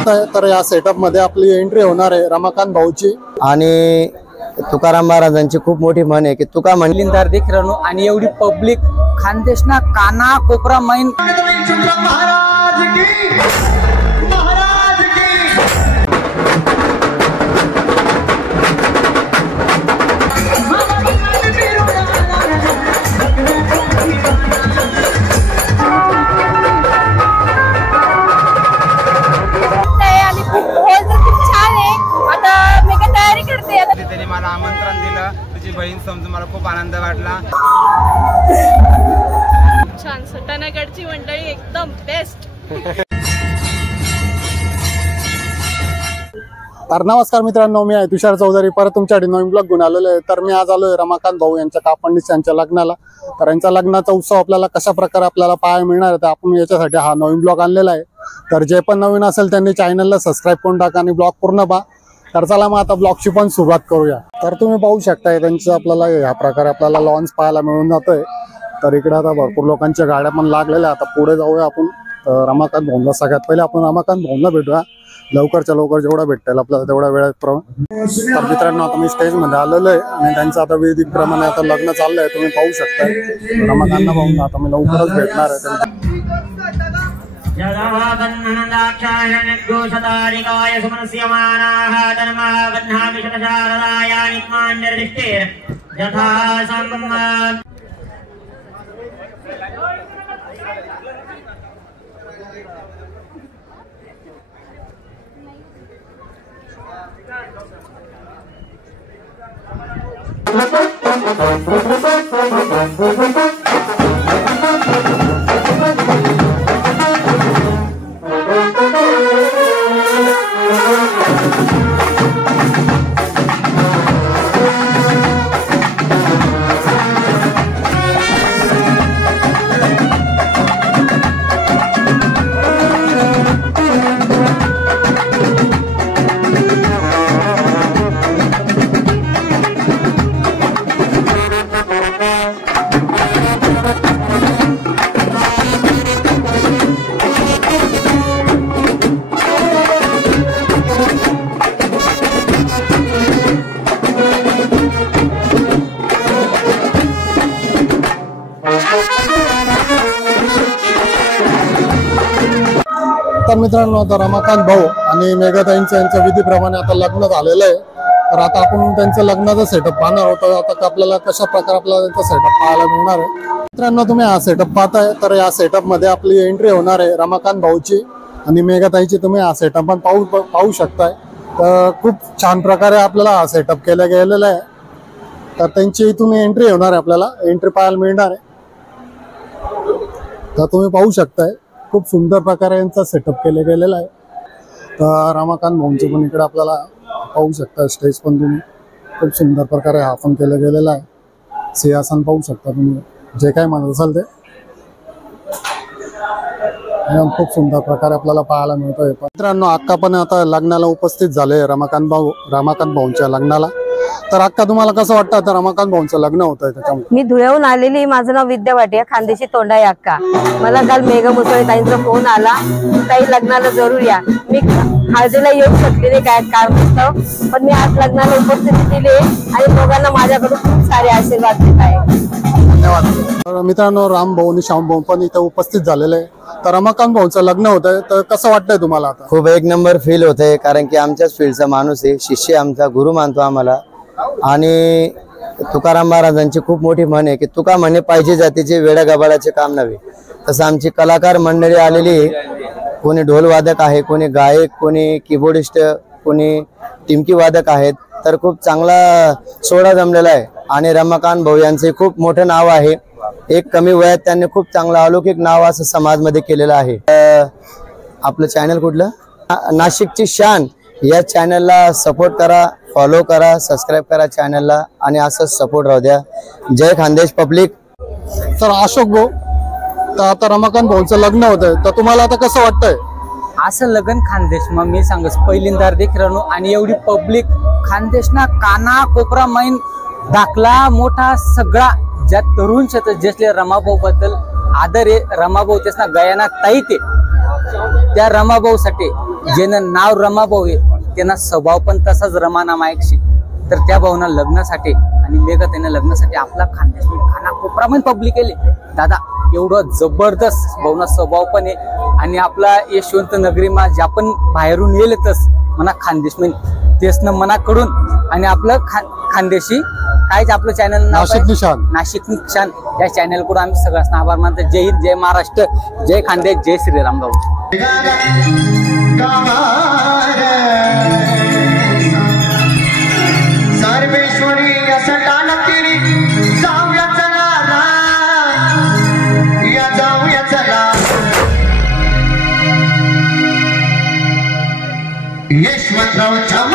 बघताय तर या सेटअप मध्ये आपली एंट्री होणार आहे रमाकांत भाऊची। आणि तुकाराम महाराजांची खूप मोठी म्हण आहे की तुका म्हणलिंदार देख रणू आणि एवढी पब्लिक खानदेशना काना कोपरा मैन मला आमंत्रण दिलं, तुझी बहीण समजून मला खूप आनंद वाटला। छान सटाणागडची मंडळी एकदम बेस्ट। तर नमस्कार मित्रांनो, मी आहे तुषार चौधरी, परत तुमच्यासाठी नवीन ब्लॉग घेऊन आलेलो आहे। तर मी आज आलोय रमाकांत भाऊ यांच्या कापंडीस यांच्या लग्नाला। तर यांच्या लग्नाचा उत्सव आपल्याला कशा प्रकारे आपल्याला पाहायला मिळणार आहे, तर आपण याच्यासाठी हा नवीन ब्लॉग आणलेला आहे। तर जे पण नवीन असेल त्यांनी चॅनलला सबस्क्राईब करून टाका आणि ब्लॉग पूर्ण पहा। तर चला मग आता ब्लॉगची पण सुरुवात करूया। तर तुम्ही पाहू शकता त्यांचं आपल्याला या प्रकारे आपल्याला लॉन्च पाहायला मिळून जातोय। तर इकडे आता भरपूर लोकांच्या गाड्या पण लागलेल्या। आता पुढे जाऊया आपण रमाकांत भाऊला। सगळ्यात पहिले आपण रमाकांत भाऊला भेटूया, लवकरच्या लवकर जेवढा भेटता येईल आपल्याला तेवढ्या वेळात। तर मित्रांनो आता मी स्टेज मध्ये आलेलो आहे आणि त्यांचं आता विधिप्रमाणे आता लग्न चाललंय, तुम्ही पाहू शकता। रमाकांत भाऊंना आता मी लवकरच भेटणार आहे। तर मित्रांनो आता रमाकांत भाऊ आणि मेघाताईंचं यांच्या विधीप्रमाणे आता लग्न झालेलं आहे। तर आता आपण त्यांचं लग्नाचा सेटअप पाहणार आहोत। आता आपल्याला कशा प्रकारे आपल्याला त्यांचा सेटअप पाहायला मिळणार आहे। मित्रांनो तुम्ही हा सेटअप पाहताय, तर या सेटअप मध्ये आपली एंट्री होणार आहे रमाकांत भाऊची आणि मेघाताईची। तुम्ही हा सेटअप पण पाहू शकताय। तर खूप छान प्रकारे आपल्याला हा सेटअप केला गेलेला आहे। तर त्यांची इथून एंट्री होणार आहे, आपल्याला एंट्री पाहायला मिळणार आहे। तर तुम्ही पाहू शकताय खूप सुंदर प्रकारे यांचा सेटअप केला गेलेला आहे। तर रमाकांत भाऊंचे पण इकडे आपल्याला पाहू शकता, स्टेज पण तुम्ही खूप सुंदर प्रकारे हा पण केला गेलेला आहे। सिंहासन पाहू शकता तुम्ही, जे काय म्हणत असाल ते खूप सुंदर प्रकारे आपल्याला पाहायला मिळतोय। मित्रांनो अक्का पण आता लग्नाला उपस्थित झाले, रमाकांत भाऊंच्या लग्नाला। तर अक्का तुम्हाला कसं वाटतं आता रमाकांत भाऊंचं लग्न होत आहे त्याच्यामध्ये? मी धुळ्याहून आलेली, माझं नाव विद्या वाटे, खानदेशी तोंडाई अक्का। मला काल मेघा मुसळे ताईंचा फोन आला, ताई लग्नाला जरूर या। मी हळदीला येऊ शकले नाही काय कारणास्तव, पण मी आज लग्नाला उपस्थिती दिली आणि दोघांना माझ्याकडून खूप सारे आशीर्वाद देत आहे। धन्यवाद। तर मित्रांनो राम भाऊ आणि श्याम भाऊ पण इथे उपस्थित झालेले आहे। तर रमाकांत भाऊंचं लग्न होत आहे, तर कसं वाटतंय तुम्हाला आता? खूप एक नंबर फील होत आहे, कारण की आमच्याच फील्डचा माणूस आहे, शिष्य आमचा, गुरु मानतो आम्हाला। आणि तुकाराम महाराजांची खूप मोठी म्हण आहे की तुका म्हणे पाहिजे जातीचे वेड्या गबाळाचे काम नव्हे। तसं आमची कलाकार मंडळी आलेली आहे, कोणी ढोल वादक आहे, कोणी गायक, कोणी कीबोर्डिस्ट, कोणी टिमकी वादक आहेत। तर खूप चांगला सोहळा जमलेला आहे आणि रमाकांत भाऊ यांचे खूप मोठं नाव आहे। एक कमी वयात त्यांनी खूप चांगलं अलौकिक नाव असं समाजमध्ये केलेलं आहे। आपलं चॅनल कुठलं? नाशिकची शान या चॅनलला सपोर्ट करा, फॉलो करा, सबस्क्राईब करा चॅनलला आणि असंच सपोर्ट राहू द्या। जय खानदेश पब्लिक। तर अशोक भाऊ, तर आता रमाकांत भाऊंचं लग्न होत आहे, तर तुम्हाला आता कसं वाटतंय? असं लग्न खानदेश मग मी सांगस पहिल्यांदा देख रणू आणि एवढी पब्लिक खानदेशना काना कोपरा मैन दाखला मोठा सगळा ज्या तरुण क्षेत्र जसले रमाभाऊ बद्दल आदर आहे। रमाभाऊ त्यासना गयाना ताई ते त्या रमाभाऊ साठी ज्यानं नाव रमाभाऊ आहे त्यांना स्वभाव पण तसाच रमानामायकशी. तर त्या भावना लग्नासाठी आणि मेघाताईनं लग्नासाठी आपला खानदेश कानाकोपरामध्ये पब्लिक केले. दादा एवढं जबरदस्त भावना स्वभाव पण आहे आणि आपला यशवंत नगरीमा ज्या पण बाहेरून येईलच मना खानदेश तेच न मनाकडून आणि आपलं खानदेशी कायच आपलं चॅनल नाशिक निशान. नाशिक निशान या चॅनल कडून आम्ही सगळ्यांना आभार मानतो. जय हिंद, जय महाराष्ट्र, जय खानदेश, जय श्रीराम भाऊ. सर्वेश्वरी असटाना तिरी जाऊया चला या जाऊया चला यशवंतरावच्या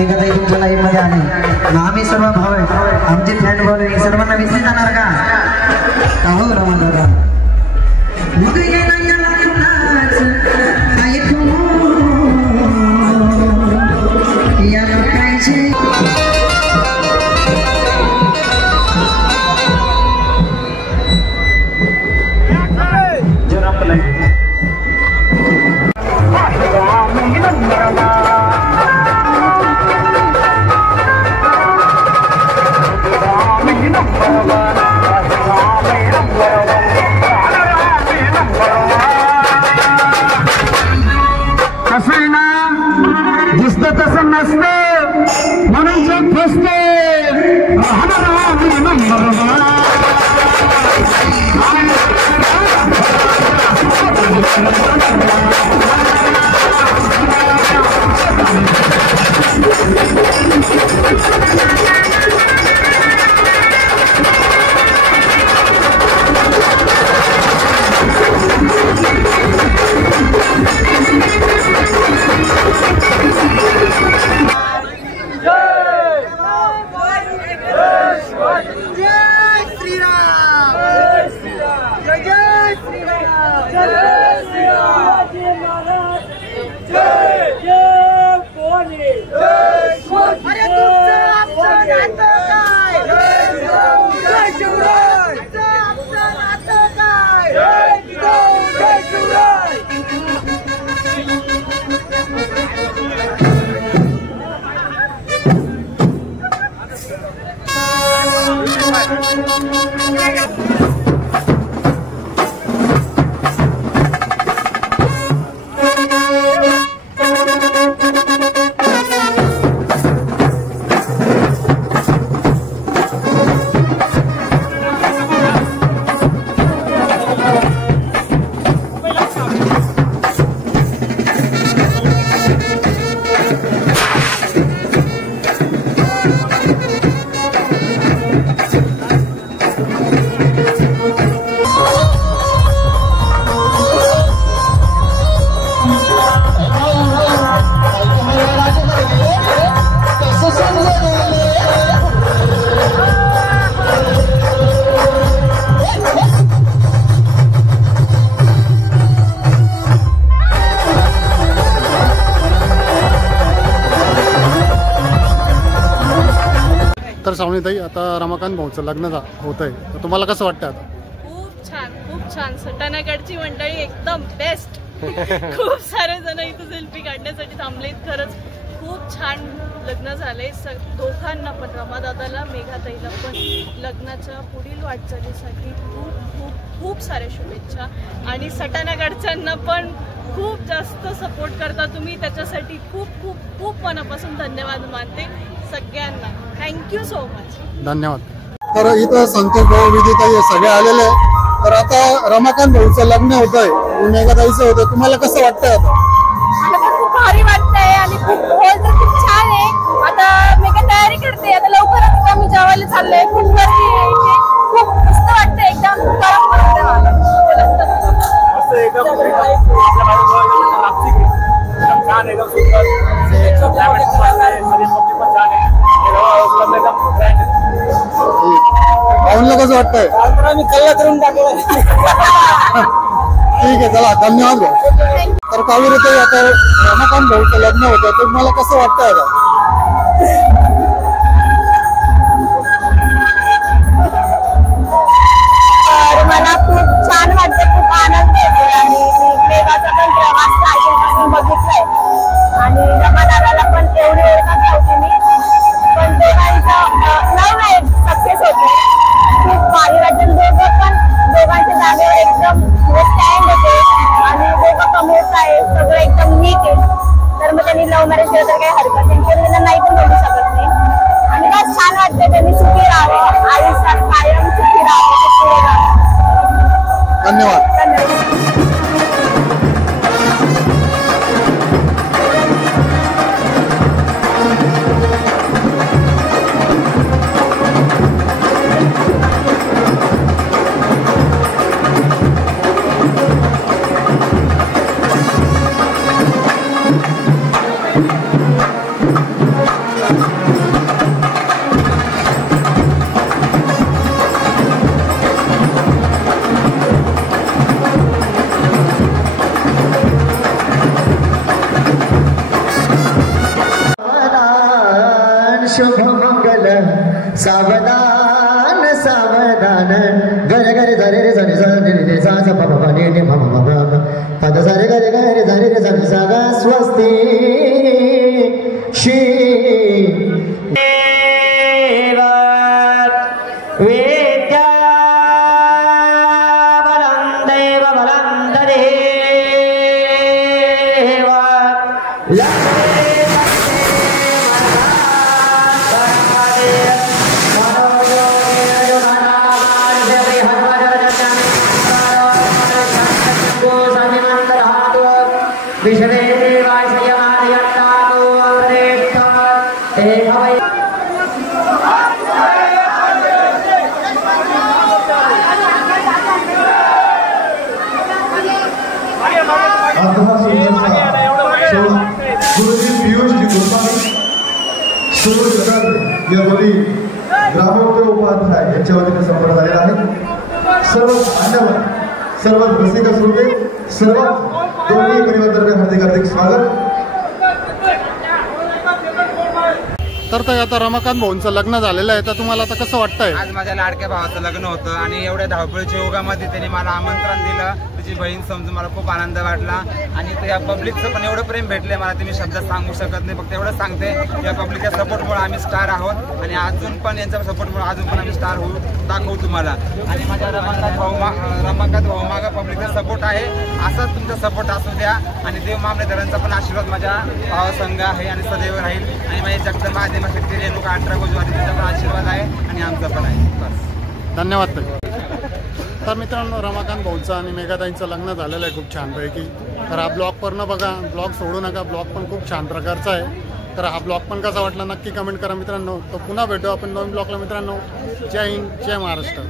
मेघाताई तुमच्या लाईव्ह मध्ये आले आणि आम्ही सर्व भाव आहे आमचे फॅन फॉलोइंग सर्वांना विसरून जाणार का हो दादा तसं नसतं म्हणून जग फसते तर सावनीताई आता रमाकांत भाऊचं लग्न होत आहे तर तुम्हाला कसं वाटतं आता? खूप छान सटाणागडची मंडळी एकदम बेस्ट खूप सारे जण इथं सेल्फी काढण्यासाठी थांबलेत खरंच खूप छान लग्न झाले दोघांना पण रमादादाला मेघाताईला पण लग्नाच्या पुढील वाटचालीसाठी खूप खूप खूप साऱ्या शुभेच्छा आणि सटाणागडच्यांना पण खूप जास्त सपोर्ट करता तुम्ही त्याच्यासाठी खूप खूप खूप मनापासून धन्यवाद मानते सगळ्यांना थँक्यू सो मच धन्यवाद. तर इथं संतोष भाऊ विदिताई हे सगळे आलेले आहे तर आता रमाकांत भाऊचं लग्न होत आहे मेघाताईचं होतं तुम्हाला कसं वाटतंय आता? मला पण खूप भारी वाटतंय आणि खूप हॉल तर खूप छान आहे आता मी काय तयारी करते आता लवकरच आम्ही जेवायला चाललोय खूप गर्दी आहे इथे खूप मस्त वाटतंय एकदम गरम वाटतंय मला भाऊंना कसं वाटतंय? ठीक आहे चला धन्यवाद भाऊ. तर कावेरीताई आता रमाकांत भाऊचं लग्न होतं तर तुम्हाला कसं वाटतंय आता? मला खूप छान वाटतं खूप आनंद येतो आणि मेघाचा पण प्रवास आधीपासून बघितलाय आणि रमादादाला पण तेवढी ओळखत नव्हती मी पण दोघांचं लव्ह लाईफ सक्सेस होते खूप भारी वाटतं दोघांच्या जागेवर एकदम स्टँड होते आणि दोघं कमवत आहे सगळं एकदम नीट आहे तर मग त्यांनी लव्ह मॅरेज केलं तर काही हरकत नाही त्यांना नाही पण बोलू शकत नाही आणि बस छान वाटतं त्यांनी सुखी राहावं आयुष्यात कायम सुखी राहावं धन्यवाद. सा रे गा रे गा रे सा रे रे सा रे सा गा स्वस्ती श्री वेद्या बलं देव बलं देव गुरुजी पियुष जी गोस्वामी सुरू या बोली ग्रामोत्सव उपाध्याय यांच्या वतीने संपर्क झालेला आहे. सर्व मान्यवर सर्व रसिक श्रोते सर्व दोन्ही परिवारातर्फे हार्दिक स्वागत. तर ते आता रमाकांत भाऊंचं लग्न झालेलं आहे, तर तुम्हाला आता कसं वाटतंय? आज माझ्या लाडक्या भावाचं लग्न होतं आणि एवढ्या धावपळीच्या योगामध्ये त्यांनी मला आमंत्रण दिलं. त्याची बहीण समजून मला खूप आनंद वाटला आणि त्या पब्लिकचं पण एवढं प्रेम भेटलंय मला ते मी शब्दात सांगू शकत नाही. फक्त एवढं सांगते या पब्लिकच्या सपोर्टमुळे आम्ही स्टार आहोत आणि अजून पण यांच्या सपोर्टमुळे अजून पण आम्ही स्टार होऊ दाखवू तुम्हाला. आणि माझ्या रमाकांत भाऊ मागा पब्लिकचा सपोर्ट आहे, असाच तुमचा सपोर्ट असू द्या आणि देव मामलेदारांचा पण आशीर्वाद माझ्या भावासंघ आहे आणि सदैव राहील. आणि माझ्या जगदंबा आदिमा शक्ती रेणुका 18 गोजवारी त्यांचा पण आशीर्वाद आहे आणि आमचा पण आहे. बस धन्यवाद. तर मित्रांनो रमाकांत भाऊंचं आणि मेघाताईंचं लग्न झालेलं आहे खूप छानपैकी. तर हा ब्लॉग पूर्ण बघा, ब्लॉग सोडू नका, ब्लॉग पण खूप छान प्रकारचा आहे. तर हा ब्लॉग पण कसा वाटला नक्की कमेंट करा मित्रांनो. तर पुन्हा भेटू आपण नवीन ब्लॉगला मित्रांनो. जय हिंद, जय महाराष्ट्र.